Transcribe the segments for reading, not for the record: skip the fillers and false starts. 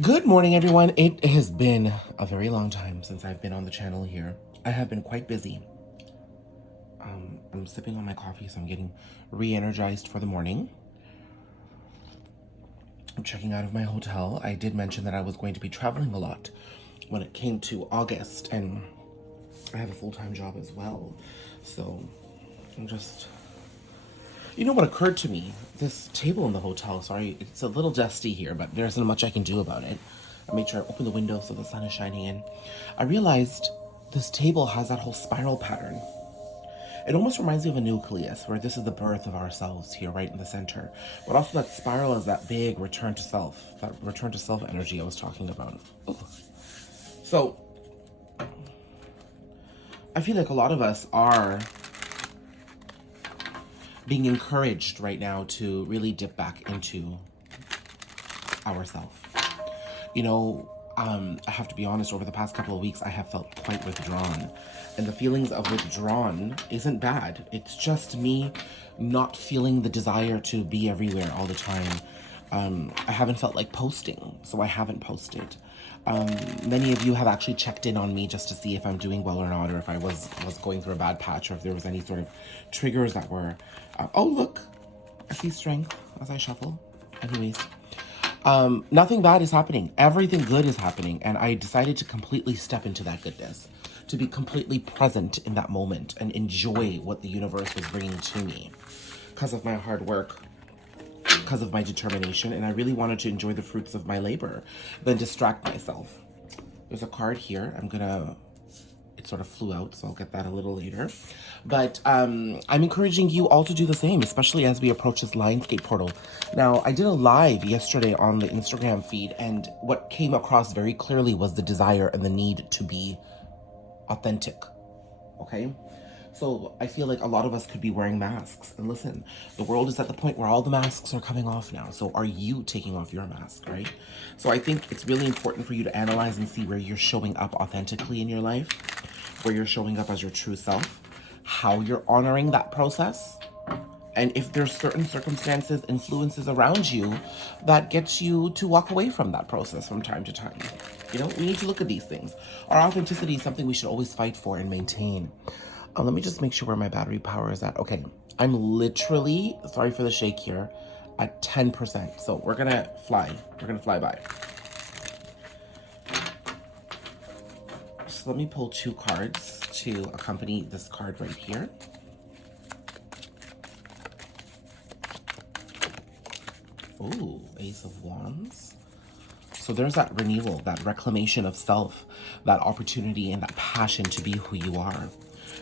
Good morning, everyone. It has been a very long time since I've been on the channel here. I have been quite busy. I'm sipping on my coffee, so I'm getting re-energized for the morning. I'm checking out of my hotel. I did mention that I was going to be traveling a lot when it came to August, and I have a full-time job as well. So I'm just... You know what occurred to me? This table in the hotel, sorry, it's a little dusty here, but there isn't much I can do about it. I made sure I opened the window so the sun is shining in. I realized this table has that whole spiral pattern. It almost reminds me of a nucleus, where this is the birth of ourselves here, right in the center. But also that spiral is that big return to self, that return to self energy I was talking about. Ooh. So, I feel like a lot of us are being encouraged right now to really dip back into ourselves. You know, I have to be honest, over the past couple of weeks, I have felt quite withdrawn. And the feelings of withdrawn isn't bad. It's just me not feeling the desire to be everywhere all the time. I haven't felt like posting, so I haven't posted. Many of you have actually checked in on me just to see if I'm doing well or not, or if I was going through a bad patch, or if there was any sort of triggers that were... oh, look, I see strength as I shuffle. Anyways. Nothing bad is happening. Everything good is happening. And I decided to completely step into that goodness, to be completely present in that moment and enjoy what the universe was bringing to me because of my hard work, because of my determination. And I really wanted to enjoy the fruits of my labor than distract myself. There's a card here. It sort of flew out, so I'll get that a little later. But I'm encouraging you all to do the same, especially as we approach this Lionsgate portal. Now, I did a live yesterday on the Instagram feed, and what came across very clearly was the desire and the need to be authentic, okay? So I feel like a lot of us could be wearing masks. And listen, the world is at the point where all the masks are coming off now. So are you taking off your mask, right? So I think it's really important for you to analyze and see where you're showing up authentically in your life, where you're showing up as your true self, how you're honoring that process, and if there's certain circumstances, influences around you that gets you to walk away from that process from time to time. You know, we need to look at these things. Our authenticity is something we should always fight for and maintain. Let me just make sure where my battery power is at. Okay, I'm literally, sorry for the shake here, at 10%. So we're gonna fly. We're gonna fly by. So let me pull two cards to accompany this card right here. Ooh, Ace of Wands. So there's that renewal, that reclamation of self, that opportunity and that passion to be who you are.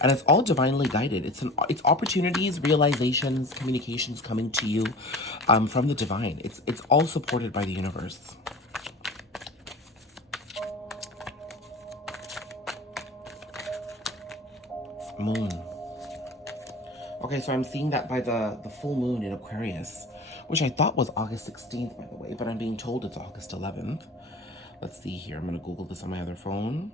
And it's all divinely guided. It's opportunities, realizations, communications coming to you from the divine. It's all supported by the universe. Moon. Okay, so I'm seeing that by the full moon in Aquarius, which I thought was August 16th, by the way, but I'm being told it's August 11th. Let's see here. I'm going to Google this on my other phone.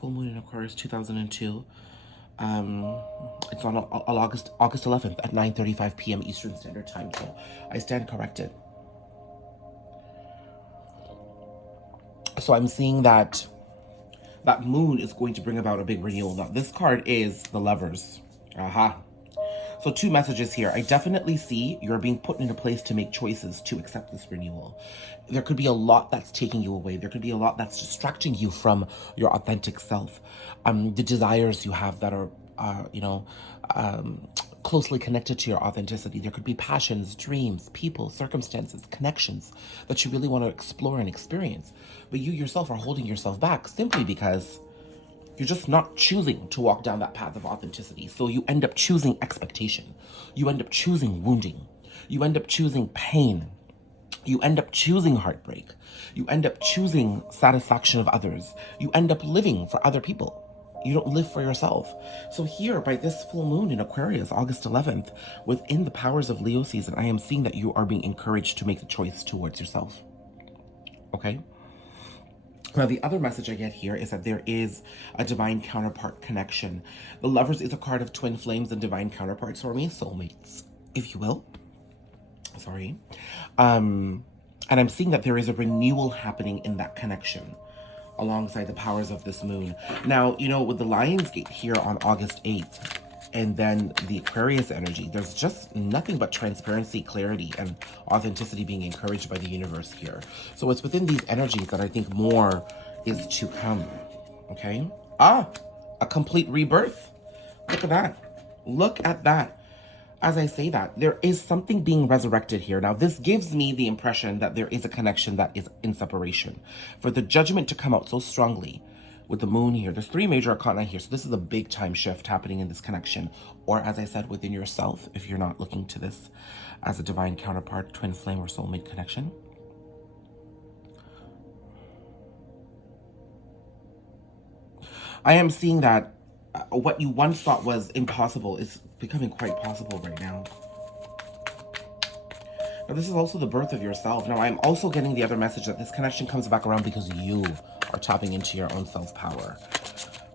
Full moon in Aquarius 2002. It's on August 11th at 9:35 p.m. Eastern Standard Time, so I stand corrected. So I'm seeing that moon is going to bring about a big renewal. Now, this card is the Lovers. Aha. So two messages here. I definitely see you're being put in a place to make choices to accept this renewal. There could be a lot that's taking you away. There could be a lot that's distracting you from your authentic self. The desires you have that are, closely connected to your authenticity. There could be passions, dreams, people, circumstances, connections that you really want to explore and experience. But you yourself are holding yourself back simply because you're just not choosing to walk down that path of authenticity. So you end up choosing expectation. You end up choosing wounding. You end up choosing pain. You end up choosing heartbreak. You end up choosing satisfaction of others. You end up living for other people. You don't live for yourself. So here, by this full moon in Aquarius, August 11th, within the powers of Leo season, I am seeing that you are being encouraged to make the choice towards yourself. Okay? Now, the other message I get here is that there is a divine counterpart connection. The Lovers is a card of twin flames and divine counterparts for me, soulmates, if you will. Sorry. And I'm seeing that there is a renewal happening in that connection alongside the powers of this moon. Now, you know, with the Lionsgate here on August 8th, and then the Aquarius energy, there's just nothing but transparency, clarity, and authenticity being encouraged by the universe here. So it's within these energies that I think more is to come, okay? A complete rebirth. Look at that. Look at that. As I say that, there is something being resurrected here. Now, this gives me the impression that there is a connection that is in separation. For the judgment to come out so strongly with the moon here, there's 3 major arcana here. So this is a big time shift happening in this connection. Or as I said, within yourself, if you're not looking to this as a divine counterpart, twin flame, or soulmate connection. I am seeing that what you once thought was impossible is becoming quite possible right now. Now, this is also the birth of yourself. Now, I'm also getting the other message that this connection comes back around because you are tapping into your own self-power,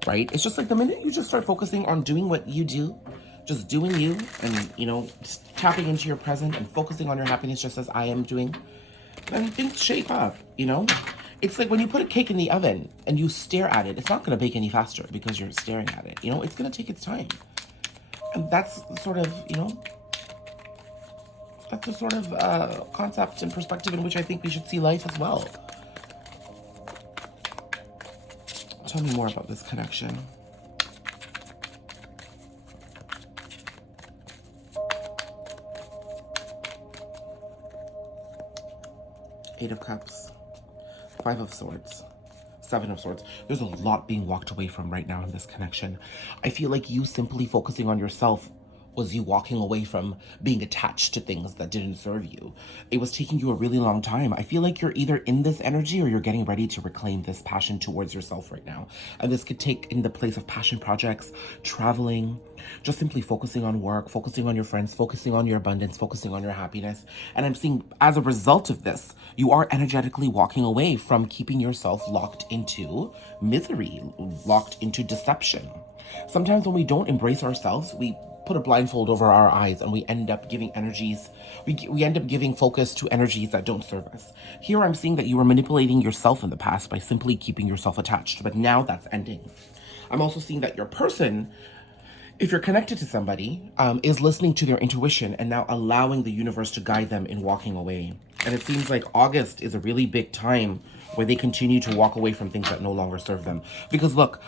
right? It's just like the minute you just start focusing on doing what you do, just doing you, and, you know, just tapping into your present and focusing on your happiness just as I am doing, then things shape up, you know? It's like when you put a cake in the oven and you stare at it, it's not going to bake any faster because you're staring at it. You know, it's going to take its time. And that's sort of, you know, that's the sort of concept and perspective in which I think we should see life as well. Tell me more about this connection. Eight of Cups. 5 of Swords, 7 of Swords. There's a lot being walked away from right now in this connection. I feel like you simply focusing on yourself was you walking away from being attached to things that didn't serve you. It was taking you a really long time. I feel like you're either in this energy or you're getting ready to reclaim this passion towards yourself right now. And this could take in the place of passion projects, traveling, just simply focusing on work, focusing on your friends, focusing on your abundance, focusing on your happiness. And I'm seeing as a result of this, you are energetically walking away from keeping yourself locked into misery, locked into deception. Sometimes when we don't embrace ourselves, we put a blindfold over our eyes and we end up giving energies, we end up giving focus to energies that don't serve us. Here I'm seeing that you were manipulating yourself in the past by simply keeping yourself attached, but now that's ending. I'm also seeing that your person, if you're connected to somebody, is listening to their intuition and now allowing the universe to guide them in walking away. And it seems like August is a really big time where they continue to walk away from things that no longer serve them. Because look,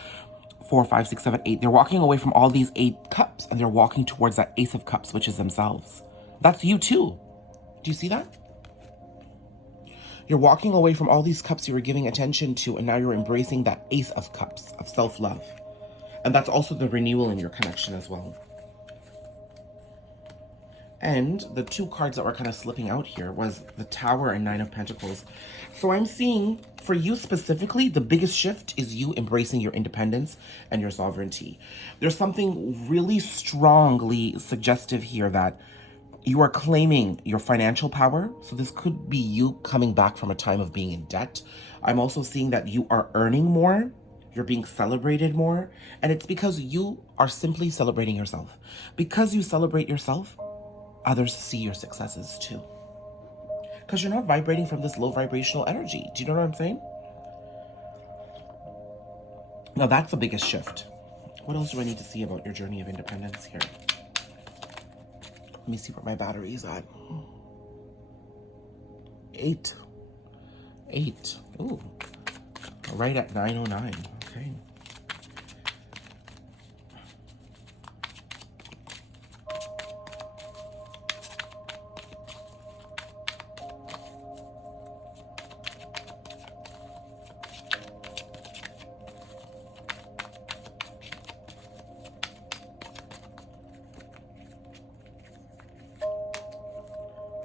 4, 5, 6, 7, 8. They're walking away from all these 8 cups and they're walking towards that Ace of Cups, which is themselves. That's you too. Do you see that? You're walking away from all these cups you were giving attention to, and now you're embracing that Ace of Cups of self-love. And that's also the renewal in your connection as well. And the 2 cards that were kind of slipping out here was the Tower and 9 of Pentacles. So I'm seeing, for you specifically, the biggest shift is you embracing your independence and your sovereignty. There's something really strongly suggestive here that you are claiming your financial power. So this could be you coming back from a time of being in debt. I'm also seeing that you are earning more. You're being celebrated more. And it's because you are simply celebrating yourself. Because you celebrate yourself, others see your successes too. Because you're not vibrating from this low vibrational energy. Do you know what I'm saying? Now that's the biggest shift. What else do I need to see about your journey of independence here? Let me see where my battery is at. 8. Ooh. Right at 9:09. Okay.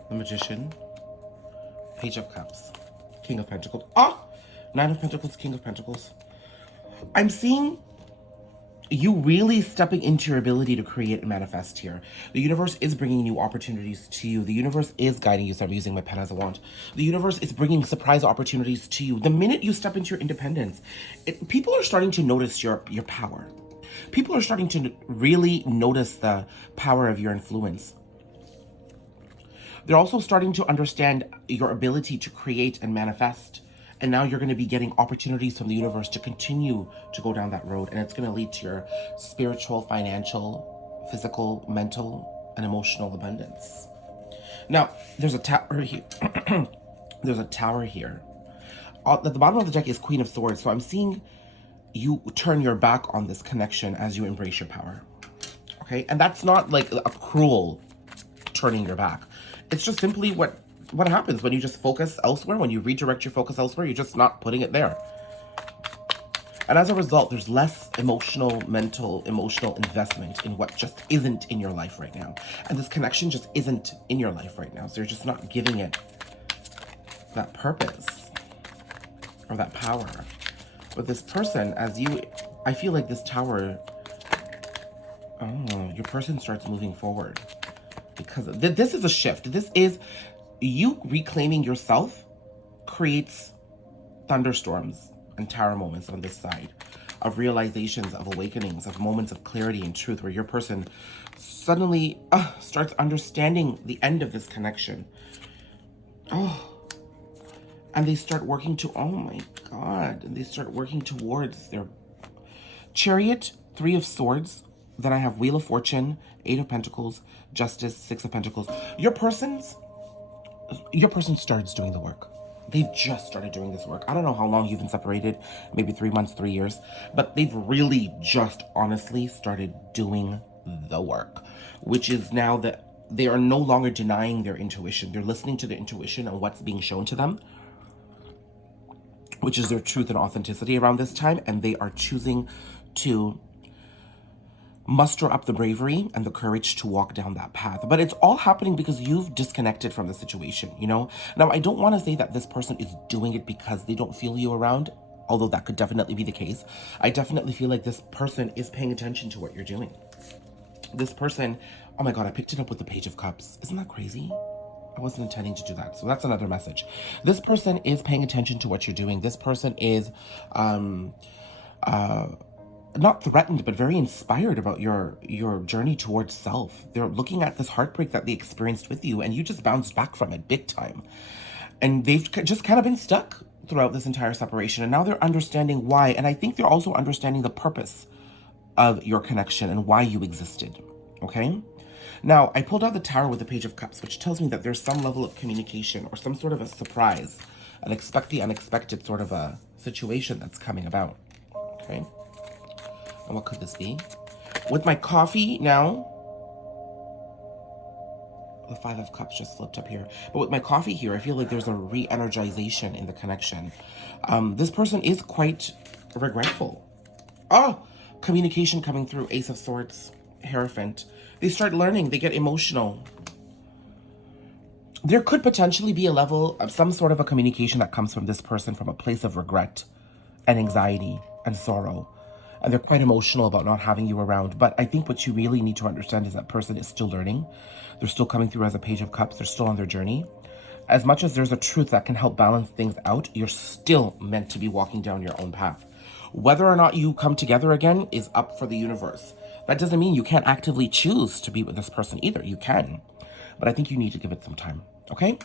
The Magician, Page of Cups, King of Pentacles. 9 of Pentacles, King of Pentacles. I'm seeing you really stepping into your ability to create and manifest here. The universe is bringing new opportunities to you. The universe is guiding you. So I'm using my pen as a wand. The universe is bringing surprise opportunities to you. The minute you step into your independence, people are starting to notice your power. People are starting to really notice the power of your influence. They're also starting to understand your ability to create and manifest. And now you're going to be getting opportunities from the universe to continue to go down that road. And it's going to lead to your spiritual, financial, physical, mental, and emotional abundance. Now, there's a tower here. There's a tower here. At the bottom of the deck is Queen of Swords. So I'm seeing you turn your back on this connection as you embrace your power. Okay? And that's not like a cruel turning your back. It's just simply what happens when you just focus elsewhere, when you redirect your focus elsewhere, you're just not putting it there. And as a result, there's less emotional investment in what just isn't in your life right now. And this connection just isn't in your life right now. So you're just not giving it that purpose or that power. But this person, I feel like this tower, your person starts moving forward. Because this is a shift. This is you reclaiming yourself creates thunderstorms and tower moments on this side of realizations, of awakenings, of moments of clarity and truth where your person suddenly starts understanding the end of this connection. And they start working to, oh my God, and they start working towards their Chariot, 3 of Swords. Then I have Wheel of Fortune, 8 of Pentacles, Justice, 6 of Pentacles. Your person starts doing the work. They've just started doing this work. I don't know how long you've been separated, maybe 3 months, 3 years, but they've really just honestly started doing the work, which is now that they are no longer denying their intuition. They're listening to their intuition and what's being shown to them, which is their truth and authenticity around this time, and they are choosing to muster up the bravery and the courage to walk down that path. But it's all happening because you've disconnected from the situation, you know? Now, I don't want to say that this person is doing it because they don't feel you around, although that could definitely be the case. I definitely feel like this person is paying attention to what you're doing. This person, oh my God, I picked it up with the Page of Cups. Isn't that crazy? I wasn't intending to do that. So that's another message. This person is paying attention to what you're doing. This person is, not threatened, but very inspired about your journey towards self. They're looking at this heartbreak that they experienced with you, and you just bounced back from it big time. And they've just kind of been stuck throughout this entire separation, and now they're understanding why. And I think they're also understanding the purpose of your connection and why you existed, okay? Now, I pulled out the Tower with the Page of Cups, which tells me that there's some level of communication or some sort of a surprise, an expect the unexpected sort of a situation that's coming about, okay? And what could this be? With my coffee now, the 5 of Cups just flipped up here. But with my coffee here, I feel like there's a re-energization in the connection. This person is quite regretful. Communication coming through, Ace of Swords, Hierophant. They start learning, they get emotional. There could potentially be a level of some sort of a communication that comes from this person from a place of regret and anxiety and sorrow. And they're quite emotional about not having you around. But I think what you really need to understand is that person is still learning. They're still coming through as a Page of Cups. They're still on their journey. As much as there's a truth that can help balance things out, you're still meant to be walking down your own path. Whether or not you come together again is up for the universe. That doesn't mean you can't actively choose to be with this person either. You can. But I think you need to give it some time. Okay?